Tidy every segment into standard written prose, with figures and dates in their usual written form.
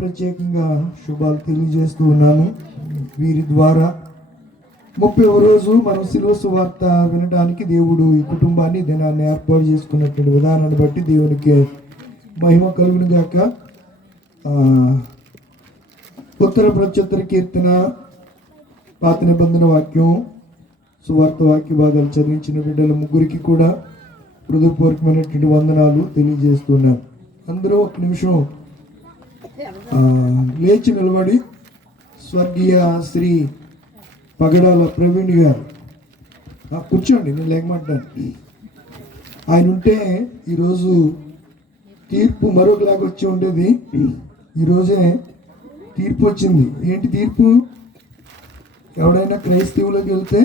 ప్రత్యేకంగా శుభాలు తెలియజేస్తూ ఉన్నాను. వీరి ద్వారా 30వ రోజు మనం శిలువ సువార్త వినడానికి దేవుడు ఈ కుటుంబాన్ని దినాన్ని ఏర్పాటు చేసుకున్నటువంటి విధానాన్ని బట్టి దేవునికి మహిమ కలుగును గాక. ఉత్తర ప్రత్యుత్తర కీర్తన, పాత నిబంధన వాక్యం, సువార్త వాక్య భాగాలు చదివించిన బిడ్డల ముగ్గురికి కూడా హృదయపూర్వకమైనటువంటి వందనాలు తెలియజేస్తున్నాను. అందరూ ఒక నిమిషం లేచి నిలబడి స్వర్గీయ శ్రీ పగడాల ప్రవీణ్ గారు కూర్చోండి, నేను లేకమంటాను. ఆయన ఉంటే ఈరోజు తీర్పు మరొకలాగా వచ్చి ఉండేది. ఈరోజే తీర్పు వచ్చింది. ఏంటి తీర్పు? ఎవడైనా క్రైస్తవులకు వెళ్తే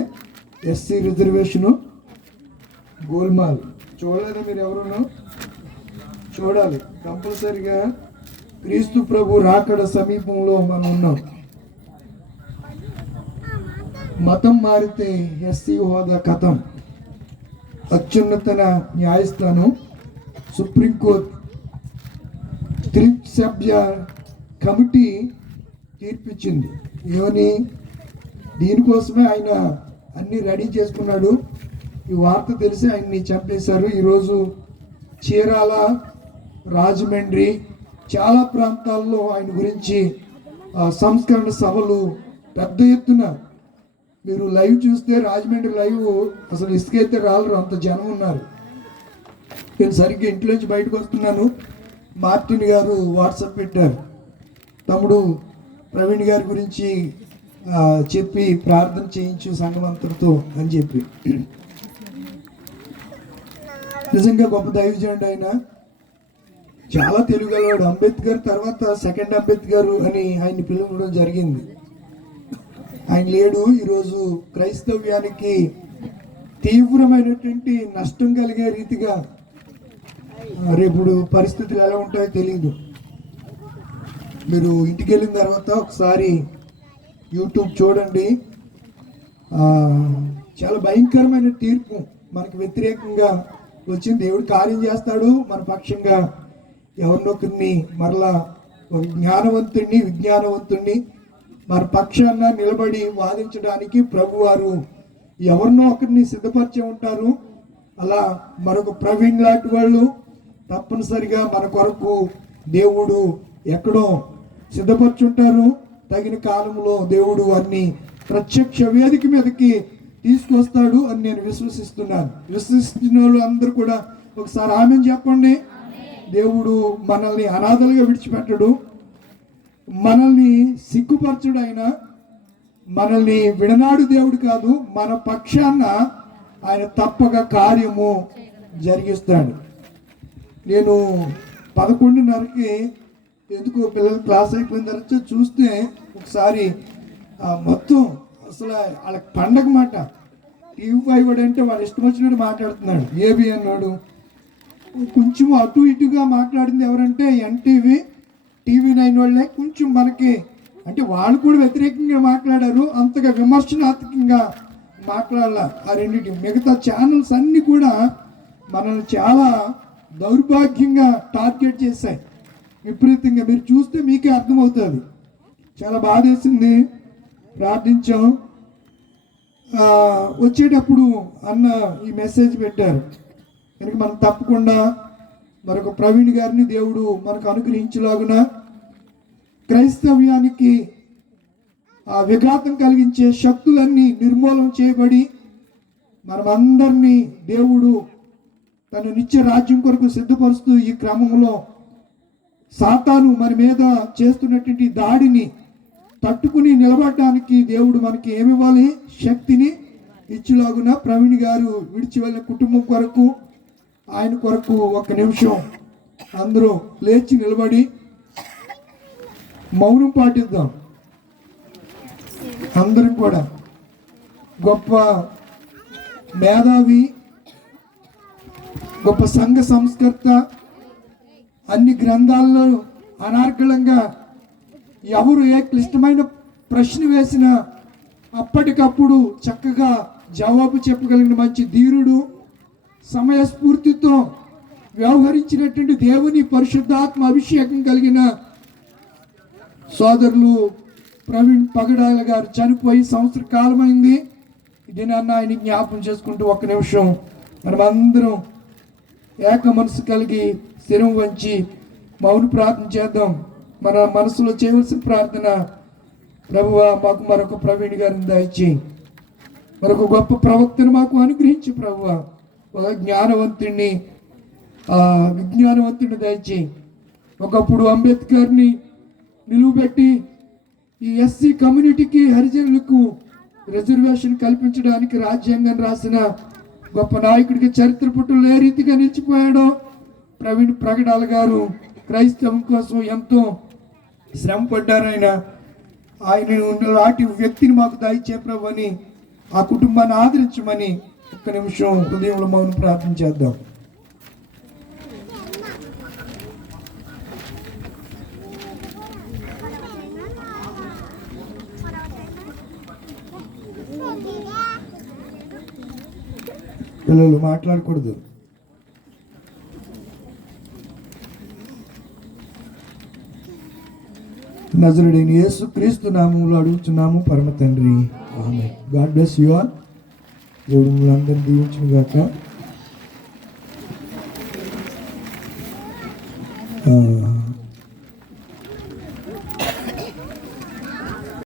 ఎస్సీ రిజర్వేషను గోల్మాల్. చూడలేదా మీరు? ఎవరున్నా చూడాలి కంపల్సరిగా. క్రీస్తు ప్రభు రాకడ సమీపంలో మనం ఉన్నాం. మతం మారితే ఎస్సీ హోదా కథం. అత్యున్నత న్యాయస్థానం సుప్రీంకోర్టు త్రిసభ్య కమిటీ తీర్పిచ్చింది. ఏమని? దీనికోసమే ఆయన అన్నీ రెడీ చేసుకున్నాడు. ఈ వార్త తెలిసి ఆయన్ని చంపేశారు. ఈరోజు చీరాల, రాజమండ్రి చాలా ప్రాంతాల్లో ఆయన గురించి సంస్కరణ సభలు పెద్ద ఎత్తున. మీరు లైవ్ చూస్తే రాజమండ్రి లైవ్ అసలు ఇసుకైతే రాలరు, అంత జనం ఉన్నారు. నేను సరిగ్గా ఇంట్లోంచి బయటకు వస్తున్నాను, మార్టిన్ గారు వాట్సాప్ పెట్టారు, తమ్ముడు ప్రవీణ్ గారి గురించి చెప్పి ప్రార్థన చేయించు సంఘమంతటితో అని చెప్పి. నిజంగా గొప్ప దైవజనుడు ఆయన, చాలా తెలుగుగలవాడు. అంబేద్కర్ తర్వాత సెకండ్ అంబేద్కర్ అని ఆయన్ని పిలవడం జరిగింది. ఆయన లేడు. ఈరోజు క్రైస్తవ్యానికి తీవ్రమైనటువంటి నష్టం కలిగే రీతిగా రేపు పరిస్థితులు ఎలా ఉంటాయో తెలియదు. మీరు ఇంటికి వెళ్ళిన తర్వాత ఒకసారి యూట్యూబ్ చూడండి. చాలా భయంకరమైన తీర్పు మనకు వ్యతిరేకంగా వచ్చింది. దేవుడు కార్యం చేస్తాడు మన పక్షంగా. ఎవరినొకరిని మరలా ఒక జ్ఞానవంతుణ్ణి, విజ్ఞానవంతుణ్ణి మన పక్షాన నిలబడి వాదించడానికి ప్రభువారు ఎవరినో ఒకరిని సిద్ధపరిచే ఉంటారు. అలా మరొక ప్రవీణ్ లాంటి వాళ్ళు తప్పనిసరిగా మన కొరకు దేవుడు ఎక్కడో సిద్ధపరచుంటారు. తగిన కాలంలో దేవుడు వారిని ప్రత్యక్ష వేదిక మీదకి తీసుకొస్తాడు అని నేను విశ్వసిస్తున్నాను. విశ్వసిస్తున్న వాళ్ళు అందరూ కూడా ఒకసారి ఆమేన్ చెప్పండి. దేవుడు మనల్ని అనాథలుగా విడిచిపెట్టడు, మనల్ని సిగ్గుపరచుడు. ఆయన మనల్ని విడనాడు దేవుడు కాదు. మన పక్షాన ఆయన తప్పక కార్యము జరిగిస్తాడు. నేను 11:30కి ఎందుకు పిల్లలు క్లాస్ అయిపోయిన తర్వాత చూస్తే ఒకసారి మొత్తం అసలు వాళ్ళకి పండగ మాట. టీవీ5 అంటే వాళ్ళు ఇష్టం వచ్చినట్టు మాట్లాడుతున్నాడు. ఏబి అన్నాడు. కొంచెం అటు ఇటుగా మాట్లాడింది ఎవరంటే ఎన్టీవీ, టీవీ9 వాళ్ళే. కొంచెం మనకి అంటే వాళ్ళు కూడా వ్యతిరేకంగా మాట్లాడారు, అంతగా విమర్శనాత్మకంగా మాట్లాడాల ఆ రెండింటి. మిగతా ఛానల్స్ అన్నీ కూడా మనల్ని చాలా దౌర్భాగ్యంగా టార్గెట్ చేశాయి విపరీతంగా. మీరు చూస్తే మీకే అర్థమవుతుంది. చాలా బాధేసింది. ప్రార్థించాం. వచ్చేటప్పుడు అన్న ఈ మెసేజ్ పెట్టారు కనుక మనం తప్పకుండా మరొక ప్రవీణ్ గారిని దేవుడు మనకు అనుగ్రహించలాగున క్రైస్తవ్యానికి విఘాతం కలిగించే శక్తులన్నీ నిర్మూలన చేయబడి మనమందరినీ దేవుడు తన నిత్య రాజ్యం కొరకు సిద్ధపరుస్తూ ఈ క్రమంలో సాతాను మన మీద చేస్తున్నటువంటి దాడిని తట్టుకుని నిలబడడానికి దేవుడు మనకి ఏమివ్వాలి? శక్తిని ఇచ్చేలాగున ప్రవీణ్ గారు విడిచి వెళ్ళిన కుటుంబం కొరకు, ఆయన కొరకు ఒక్క నిమిషం అందరూ లేచి నిలబడి మౌనం పాటిద్దాం. అందరం కూడా గొప్ప మేధావి, గొప్ప సంఘ సంస్కర్త, అన్ని గ్రంథాల్లో అనార్గళంగా ఎవరు ఏ క్లిష్టమైన ప్రశ్న వేసినా అప్పటికప్పుడు చక్కగా జవాబు చెప్పగలిగిన మంచి ధీరుడు, సమయస్ఫూర్తితో వ్యవహరించినటువంటి దేవుని పరిశుద్ధాత్మ అభిషేకం కలిగిన సోదరులు ప్రవీణ్ పగడాల గారు చనిపోయి సంవత్సర కాలమైంది. ఇది నన్ను ఆయన జ్ఞాపకం చేసుకుంటూ ఒక్క నిమిషం మనం అందరం ఏక మనసు కలిగి స్థిరం వంచి మౌన ప్రార్థన చేద్దాం. మన మనసులో చేయవలసిన ప్రార్థన, ప్రభువా మాకు మరొక ప్రవీణ్ గారిని దయచేయి, మరొక గొప్ప ప్రవక్తను మాకు అనుగ్రహించి ప్రభువా, ఒక జ్ఞానవంతుడిని విజ్ఞానవంతుడిని దయచేయి. ఒకప్పుడు అంబేద్కర్ని నిలువబెట్టి ఈ ఎస్సీ కమ్యూనిటీకి హరిజనులకు రిజర్వేషన్ కల్పించడానికి రాజ్యాంగం రాసిన గొప్ప నాయకుడికి చరిత్ర పుట్టులు ఏ రీతిగా నిలిచిపోయాడో ప్రవీణ్ ప్రగడాల గారు క్రైస్తవం కోసం ఎంతో శ్రమ పడ్డారు. ఆయన లాంటి వ్యక్తిని మాకు దయచే ప్రభు అని ఆ కుటుంబాన్ని ఆదరించమని ఒక్క నిమిషం హృదయంలో మౌన ప్రార్థన చేద్దాం. పిల్లలు మాట్లాడకూడదు. నజరుడైన యేసుక్రీస్తు నామములో అడుగుతున్నాము పరమ తండ్రి, amen. God bless you all. దేవుడు మిమ్మల్ని అందరినీ దీవించును గాక.